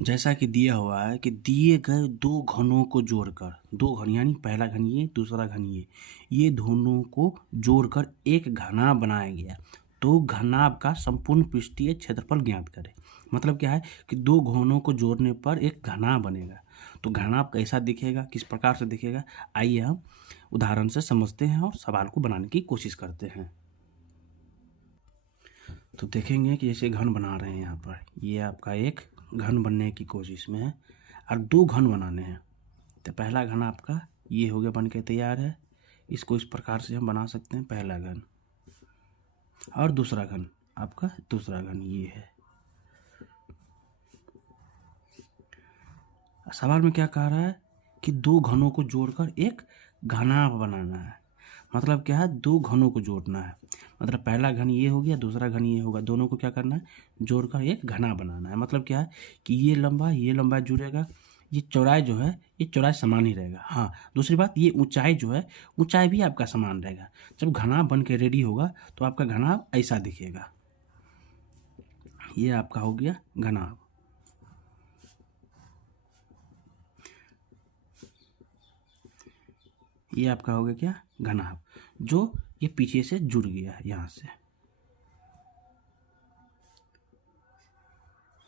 जैसा कि दिया हुआ है कि दिए गए दो घनों को जोड़कर, दो घन यानी पहला घन ये, दूसरा घन ये दोनों को जोड़कर एक घनाभ बनाया गया। तो घनाभ का संपूर्ण पृष्ठीय क्षेत्रफल ज्ञात करें। मतलब क्या है कि दो घनों को जोड़ने पर एक घनाभ बनेगा। तो घनाभ कैसा दिखेगा, किस प्रकार से दिखेगा, आइए हम उदाहरण से समझते हैं और सवाल को बनाने की कोशिश करते हैं। तो देखेंगे कि जैसे घन बना रहे हैं यहाँ पर, ये आपका एक घन बनने की कोशिश में है और दो घन बनाने हैं। तो पहला घन आपका ये हो गया, बन के तैयार है। इसको इस प्रकार से हम बना सकते हैं, पहला घन। और दूसरा घन आपका, दूसरा घन ये है। सवाल में क्या कह रहा है कि दो घनों को जोड़कर एक घनाभ बनाना है। मतलब क्या है, दो घनों को जोड़ना है। मतलब पहला घन ये हो गया, दूसरा घन ये होगा, दोनों को क्या करना है, जोड़कर एक घना बनाना है। मतलब क्या है कि ये लंबा जुड़ेगा, ये चौड़ाई जो है, ये चौड़ाई समान ही रहेगा। हाँ, दूसरी बात, ये ऊंचाई जो है, ऊंचाई भी आपका समान रहेगा। जब घना बन के रेडी होगा तो आपका घना ऐसा दिखेगा। ये आपका हो गया घनाभ। ये आपका हो गया क्या, घनाभ, जो ये पीछे से जुड़ गया है यहाँ से।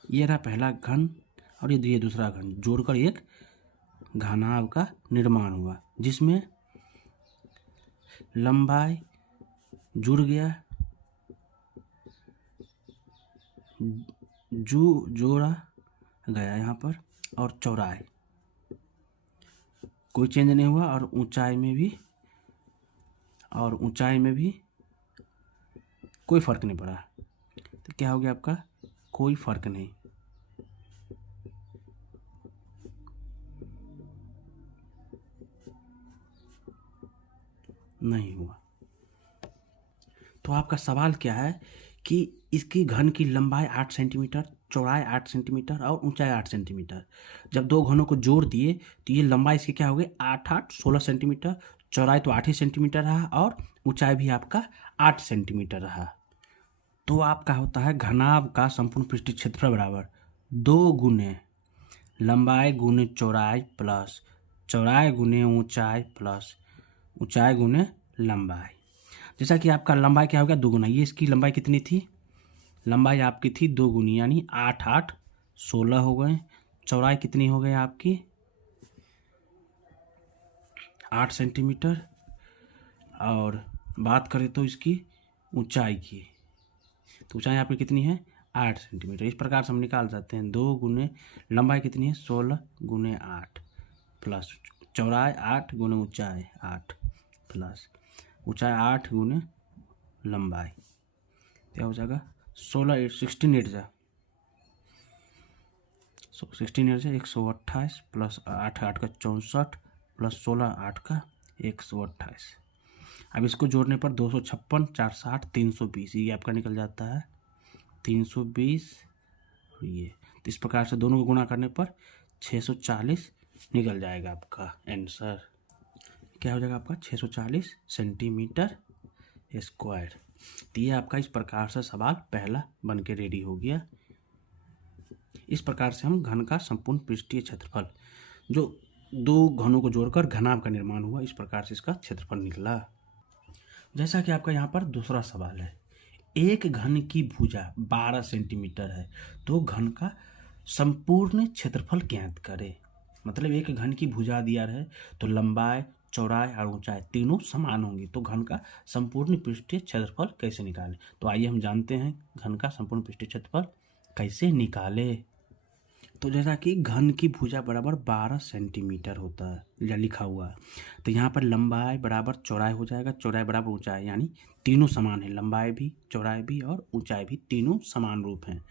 ये रहा पहला घन और ये दूसरा घन, जोड़कर एक घनाभ का निर्माण हुआ, जिसमें लंबाई जुड़ गया, जोड़ा गया यहाँ पर, और चौड़ाई कोई चेंज नहीं हुआ, और ऊंचाई में भी कोई फर्क नहीं पड़ा। तो क्या हो गया आपका, कोई फर्क नहीं हुआ। तो आपका सवाल क्या है कि इसकी घन की लंबाई 8 सेंटीमीटर, चौड़ाई 8 सेंटीमीटर और ऊंचाई 8 सेंटीमीटर। जब दो घनों को जोड़ दिए तो ये लंबाई इसकी क्या हो गई, 8 16 सेंटीमीटर, चौड़ाई तो 8 ही सेंटीमीटर रहा और ऊंचाई भी आपका 8 सेंटीमीटर रहा। तो आपका होता है घनाभ का संपूर्ण पृष्ठीय क्षेत्रफल बराबर 2 गुने लंबाई गुने चौड़ाई प्लस चौड़ाई गुने ऊंचाई प्लस ऊंचाई गुने लंबाई। जैसा कि आपका लंबाई क्या हो गया, 2 गुना, ये इसकी लंबाई कितनी थी, लंबाई आपकी थी 2 गुनी, यानी 8 8 16 हो गए। चौड़ाई कितनी हो गई आपकी, 8 सेंटीमीटर। और बात करें तो इसकी ऊंचाई की, तो ऊंचाई आपकी कितनी है, 8 सेंटीमीटर। इस प्रकार से हम निकाल सकते हैं 2 गुने लंबाई कितनी है, 16 गुने 8 प्लस चौड़ाई 8 गुने ऊंचाई 8 प्लस ऊंचाई 8 गुने लंबाई, क्या हो जाएगा, 16 16 8 जा 16 8 जा 128 प्लस 8 8 का 64 प्लस 16 8 का 128। अब इसको जोड़ने पर 256 460 320, ये आपका निकल जाता है 320। ये तो इस प्रकार से दोनों को गुणा करने पर 640 निकल जाएगा आपका आंसर। क्या हो जाएगा आपका 640 सेंटीमीटर स्क्वायर। तो ये आपका इस प्रकार से सवाल पहला बन के रेडी हो गया। इस प्रकार से हम घन का संपूर्ण पृष्ठीय क्षेत्रफल, जो दो घनों को जोड़कर घनाभ का निर्माण हुआ, इस प्रकार से इसका क्षेत्रफल निकला। जैसा कि आपका यहाँ पर दूसरा सवाल है, एक घन की भुजा 12 सेंटीमीटर है, तो घन का संपूर्ण क्षेत्रफल ज्ञात करें। मतलब एक घन की भुजा दिया है तो लंबाई चौड़ाई और ऊंचाई तीनों समान होंगी, तो घन का संपूर्ण पृष्ठीय क्षेत्रफल कैसे निकालें। तो आइए हम जानते हैं घन का संपूर्ण पृष्ठीय क्षेत्रफल कैसे निकाले। तो जैसा कि घन की भुजा बराबर 12 सेंटीमीटर होता है या लिखा हुआ है, तो यहाँ पर लंबाई बराबर चौड़ाई हो जाएगा, चौड़ाई बराबर ऊंचाई, यानी तीनों समान है, लंबाई भी चौड़ाई भी और ऊंचाई भी तीनों समान रूप हैं।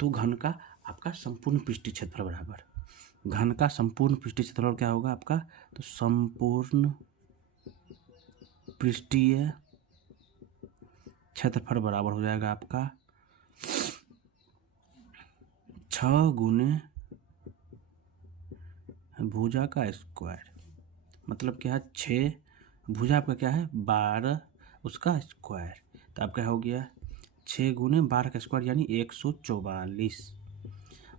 तो घन का आपका संपूर्ण पृष्ठीय क्षेत्रफल बराबर, घन का संपूर्ण पृष्ठीय क्षेत्रफल क्या होगा आपका, तो संपूर्ण पृष्ठीय क्षेत्रफल बराबर हो जाएगा आपका 6 गुने भुजा का स्क्वायर। मतलब क्या है, 6 भुजा आपका क्या है 12 उसका स्क्वायर, तो आपका हो गया 6 गुने 12 का स्क्वायर यानी 144।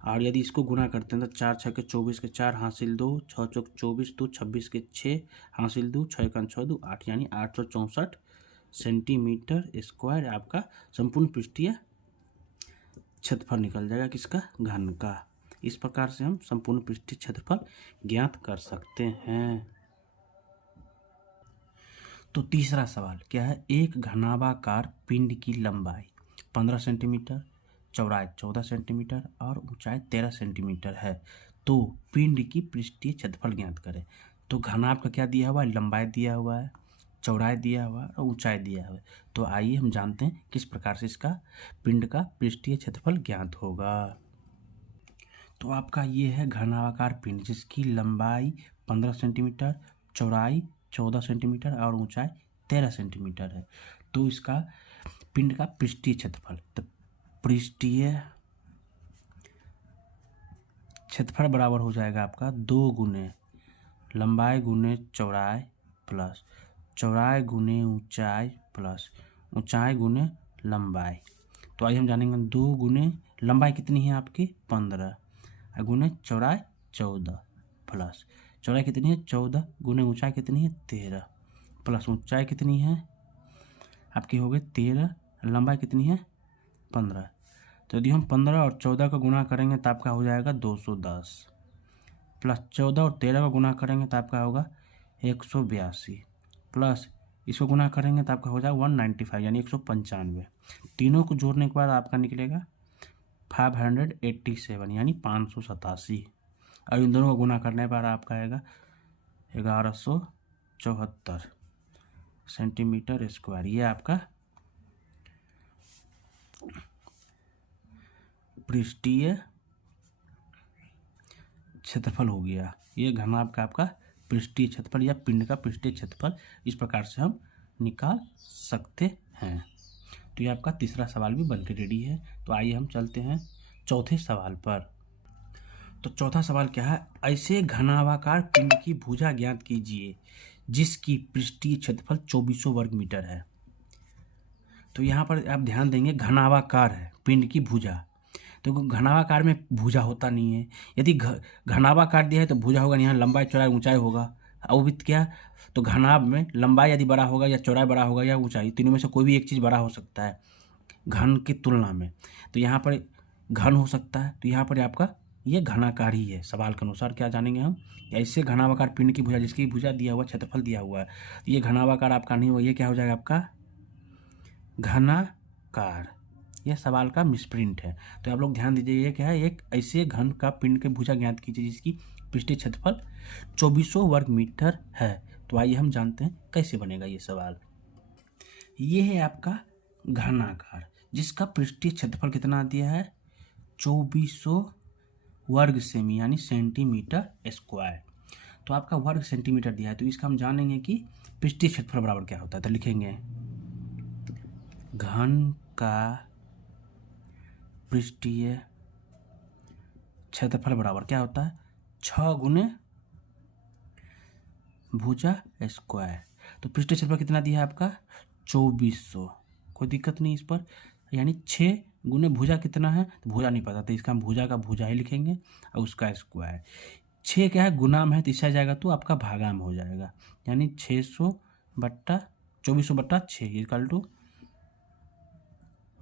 और यदि इसको गुना करते हैं तो 4 6 के 24 के 4 हासिल 2, 6 चौक 24 2, 26 के 6 हासिल 2, 6 का 6 2 8 यानी 864 सेंटीमीटर स्क्वायर आपका संपूर्ण पृष्ठीय क्षेत्रफल निकल जाएगा किसका, घन का। इस प्रकार से हम संपूर्ण पृष्ठीय क्षेत्रफल ज्ञात कर सकते हैं। तो तीसरा सवाल क्या है, एक घनाभाकार पिंड की लंबाई 15 सेंटीमीटर, चौड़ाई 14 सेंटीमीटर और ऊंचाई 13 सेंटीमीटर है, तो पिंड की पृष्ठीय क्षेत्रफल ज्ञात करें। तो घनाभ का क्या दिया हुआ है, लंबाई दिया हुआ है, चौड़ाई दिया हुआ है और ऊंचाई दिया हुआ है। तो आइए हम जानते हैं किस प्रकार से इसका पिंड का पृष्ठीय क्षेत्रफल ज्ञात होगा। तो आपका ये है घनाभाकार पिंड जिसकी लंबाई 15 सेंटीमीटर, चौड़ाई 14 सेंटीमीटर और ऊंचाई 13 सेंटीमीटर है। तो इसका पिंड का पृष्ठीय क्षेत्रफल, तो पृष्ठीय क्षेत्रफल बराबर हो जाएगा आपका 2 गुने लंबाई गुने चौड़ाई प्लस चौड़ाई गुने ऊंचाई प्लस ऊंचाई गुने लंबाई। तो आइए हम जानेंगे 2 गुने लंबाई कितनी है आपकी 15 गुने चौड़ाई 14 प्लस चौड़ाई कितनी है 14 गुने ऊंचाई कितनी है 13 प्लस ऊंचाई कितनी है आपकी हो गई 13, लंबाई कितनी है 15। तो यदि हम 15 और 14 का गुणा करेंगे तो आपका हो जाएगा 210 प्लस 14 और 13 का गुणा करेंगे तो आपका होगा 182 प्लस इसको गुणा करेंगे तो आपका हो जाएगा 195 यानी 195। तीनों को जोड़ने के बाद आपका निकलेगा 587 यानी 587 और इन दोनों को गुणा करने पर आपका आएगा 1174 सेंटीमीटर स्क्वायर। ये आपका पृष्ठीय क्षेत्रफल हो गया। ये घनाभ का आपका पृष्ठीय क्षेत्रफल या पिंड का पृष्ठीय क्षेत्रफल इस प्रकार से हम निकाल सकते हैं। तो ये आपका तीसरा सवाल भी बनकर रेडी है। तो आइए हम चलते हैं चौथे सवाल पर। तो चौथा सवाल क्या है, ऐसे घनाभाकार पिंड की भुजा ज्ञात कीजिए जिसकी पृष्ठीय क्षेत्रफल 2400 वर्ग मीटर है। तो यहाँ पर आप ध्यान देंगे घनाभाकार है पिंड की भुजा, तो घनाभाकार में भुजा होता नहीं है। यदि घनाभाकार दिया है तो भुजा होगा, यहाँ लंबाई चौड़ाई ऊंचाई होगा। और भी क्या, तो घनाभ में लंबाई यदि बड़ा होगा या चौड़ाई बड़ा होगा या ऊंचाई, तीनों में से कोई भी एक चीज़ बड़ा हो सकता है घन की तुलना में। तो यहाँ पर घन हो सकता है, तो यहाँ पर आपका ये घनाकार ही है। सवाल के अनुसार क्या जानेंगे हम, ऐसे घनाभाकार पिंड की भुजा जिसकी भुजा दिया हुआ क्षेत्रफल दिया हुआ है, तो ये घनाभाकार आपका नहीं होगा, ये क्या हो जाएगा आपका घनाकार। यह सवाल का मिसप्रिंट है। तो आप लोग ध्यान दीजिए, ये क्या है, एक ऐसे घन का पिंड के भुजा ज्ञात कीजिए जिसकी पृष्ठीय क्षेत्रफल 2400 वर्ग मीटर है। तो आइए हम जानते हैं कैसे बनेगा ये सवाल। ये है आपका घनाकार जिसका पृष्ठीय क्षेत्रफल कितना दिया है 2400 वर्ग सेमी यानी सेंटीमीटर स्क्वायर। तो आपका वर्ग सेंटीमीटर दिया है, तो इसका हम जानेंगे कि पृष्ठीय क्षेत्रफल बराबर क्या होता है। तो लिखेंगे घन का पृष्ठीय क्षेत्रफल बराबर क्या होता है 6 गुने भुजा स्क्वायर। तो पृष्ठीय क्षेत्रफल कितना दिया है आपका 2400, कोई दिक्कत नहीं इस पर, यानी 6 गुने भुजा कितना है, तो भुजा नहीं पता तो इसका हम भुजा का भुजा ही लिखेंगे और उसका स्क्वायर। 6 क्या है गुणाम है तो इससे आ जाएगा तो आपका भागाम हो जाएगा, यानी 600 बट्टा 2400 बट्टा 6 इक्वल टू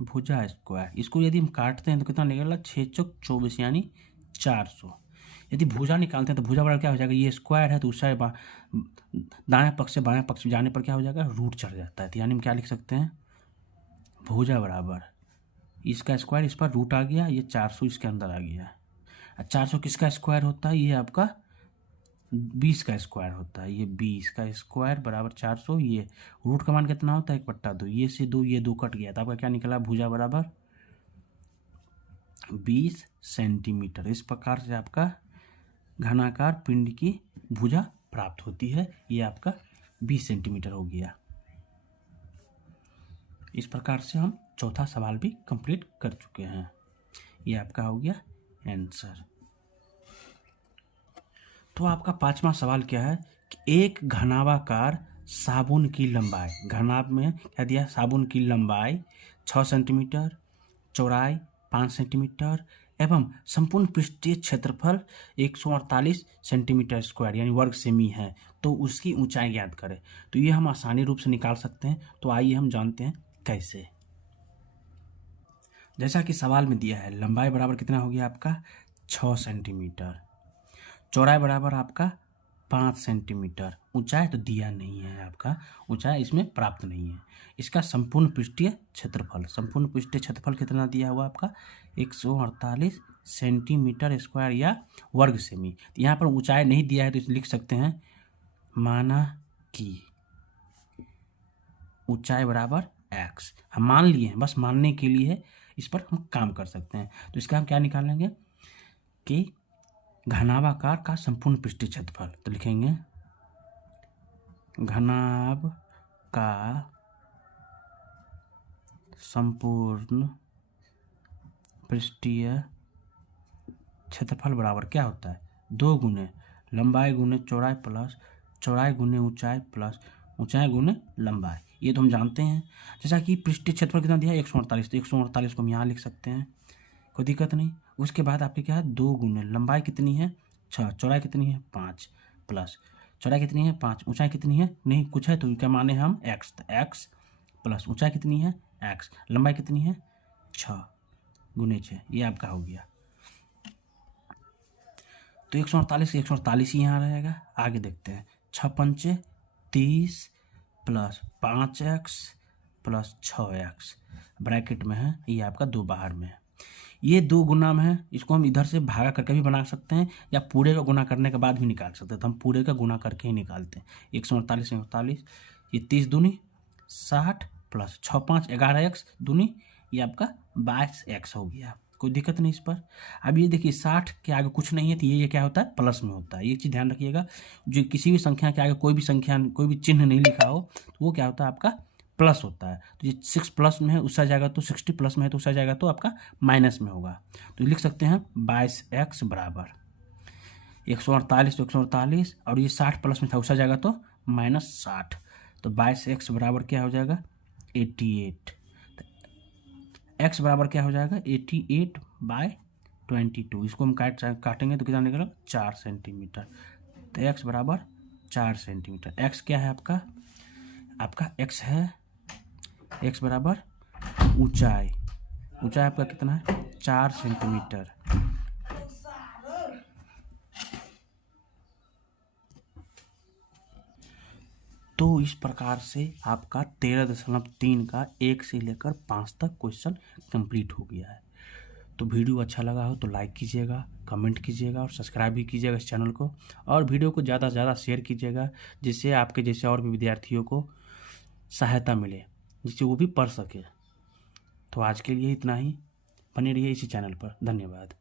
भुजा स्क्वायर। इसको यदि हम काटते हैं तो कितना निकलेगा 6 चौक 24 यानी 400। यदि भुजा निकालते हैं तो भुजा बराबर क्या हो जाएगा, ये स्क्वायर है तो उससे दाएं पक्ष से बाएं पक्ष जाने पर क्या हो जाएगा रूट चढ़ जाता है। तो यानी हम क्या लिख सकते हैं भुजा बराबर इसका स्क्वायर, इस पर रूट आ गया, ये 400 इसके अंदर आ गया। 400 किसका स्क्वायर होता है, ये आपका 20 का स्क्वायर होता है। ये 20 का स्क्वायर बराबर 400, ये रूट का मान कितना होता है 1/2, ये से 2 ये 2 कट गया तो आपका क्या निकला भुजा बराबर 20 सेंटीमीटर। इस प्रकार से आपका घनाकार पिंड की भुजा प्राप्त होती है। ये आपका 20 सेंटीमीटर हो गया। इस प्रकार से हम चौथा सवाल भी कंप्लीट कर चुके हैं। ये आपका हो गया आंसर। तो आपका पांचवा सवाल क्या है कि एक घनाभाकार साबुन की लंबाई, घनाभ में क्या दिया साबुन की लंबाई 6 सेंटीमीटर, चौड़ाई 5 सेंटीमीटर, एवं संपूर्ण पृष्ठीय क्षेत्रफल 148 सेंटीमीटर स्क्वायर यानी वर्ग सेमी है, तो उसकी ऊंचाई ज्ञात करें। तो ये हम आसानी रूप से निकाल सकते हैं। तो आइए हम जानते हैं कैसे। जैसा कि सवाल में दिया है, लंबाई बराबर कितना हो गया आपका 6 सेंटीमीटर, चौड़ाई बराबर आपका 5 सेंटीमीटर, ऊंचाई तो दिया नहीं है आपका, ऊंचाई इसमें प्राप्त नहीं है। इसका संपूर्ण पृष्ठीय क्षेत्रफल कितना दिया हुआ आपका 148 सेंटीमीटर स्क्वायर या वर्ग सेमी। तो यहाँ पर ऊंचाई नहीं दिया है तो इसे लिख सकते हैं माना कि ऊंचाई बराबर x। हम मान लिए हैं, बस मानने के लिए है, इस पर हम काम कर सकते हैं। तो इसका हम क्या निकालेंगे कि घनाभाकार का संपूर्ण पृष्ठीय क्षेत्रफल। तो लिखेंगे घनाभ का संपूर्ण पृष्ठीय क्षेत्रफल बराबर क्या होता है 2 गुने लंबाई गुने चौड़ाई प्लस चौड़ाई गुने ऊंचाई प्लस ऊंचाई गुने लंबाई। ये तो हम जानते हैं। जैसा कि पृष्ठीय क्षेत्रफल कितना दिया है 148, तो 148 को हम यहाँ लिख सकते हैं, कोई दिक्कत नहीं। उसके बाद आपके क्या है 2 गुने लंबाई कितनी है 6, चौड़ाई कितनी है 5 प्लस चौड़ाई कितनी है 5, ऊंचाई कितनी है नहीं कुछ है तो क्या माने हम x, तो x प्लस ऊंचाई कितनी है x, लंबाई कितनी है 6 गुने 6, ये आपका हो गया। तो 148 ही यहाँ रहेगा। आगे देखते हैं 6 पंचे 30 plus 5x plus 6x bracket में है, ये आपका 2 बाहर में है। ये 2 गुना में है, इसको हम इधर से भागा करके भी बना सकते हैं या पूरे का गुना करने के बाद भी निकाल सकते हैं। तो हम पूरे का गुना करके ही निकालते हैं। 148 ये 30 दूनी 60 प्लस 6 5 11x दूनी, ये आपका 22x हो गया। कोई दिक्कत नहीं इस पर। अब ये देखिए 60 के आगे कुछ नहीं है तो ये क्या होता है प्लस में होता है। ये चीज़ ध्यान रखिएगा, जो किसी भी संख्या के आगे कोई भी चिन्ह नहीं लिखा हो तो वो क्या होता है आपका प्लस होता है। तो ये 6 प्लस में है उससे जाएगा तो 60 प्लस में है तो उससे जाएगा तो आपका माइनस में होगा। तो लिख सकते हैं 22x बराबर 148 तो 148 और ये 60 प्लस में था उससे जाएगा तो -60, तो 22x बराबर क्या हो जाएगा 88। x बराबर क्या हो जाएगा 88/22। इसको हम काटेंगे तो कितना निकलेगा 4 सेंटीमीटर। तो x बराबर 4 सेंटीमीटर। x क्या है आपका x है x बराबर ऊंचाई आपका कितना है 4 सेंटीमीटर। तो इस प्रकार से आपका 13.3 का 1 से लेकर 5 तक क्वेश्चन कंप्लीट हो गया है। तो वीडियो अच्छा लगा हो तो लाइक कीजिएगा, कमेंट कीजिएगा और सब्सक्राइब भी कीजिएगा इस चैनल को, और वीडियो को ज़्यादा से ज़्यादा शेयर कीजिएगा जिससे आपके जैसे और भी विद्यार्थियों को सहायता मिले, जिससे वो भी पढ़ सके। तो आज के लिए इतना ही, बने रहिए इसी चैनल पर। धन्यवाद।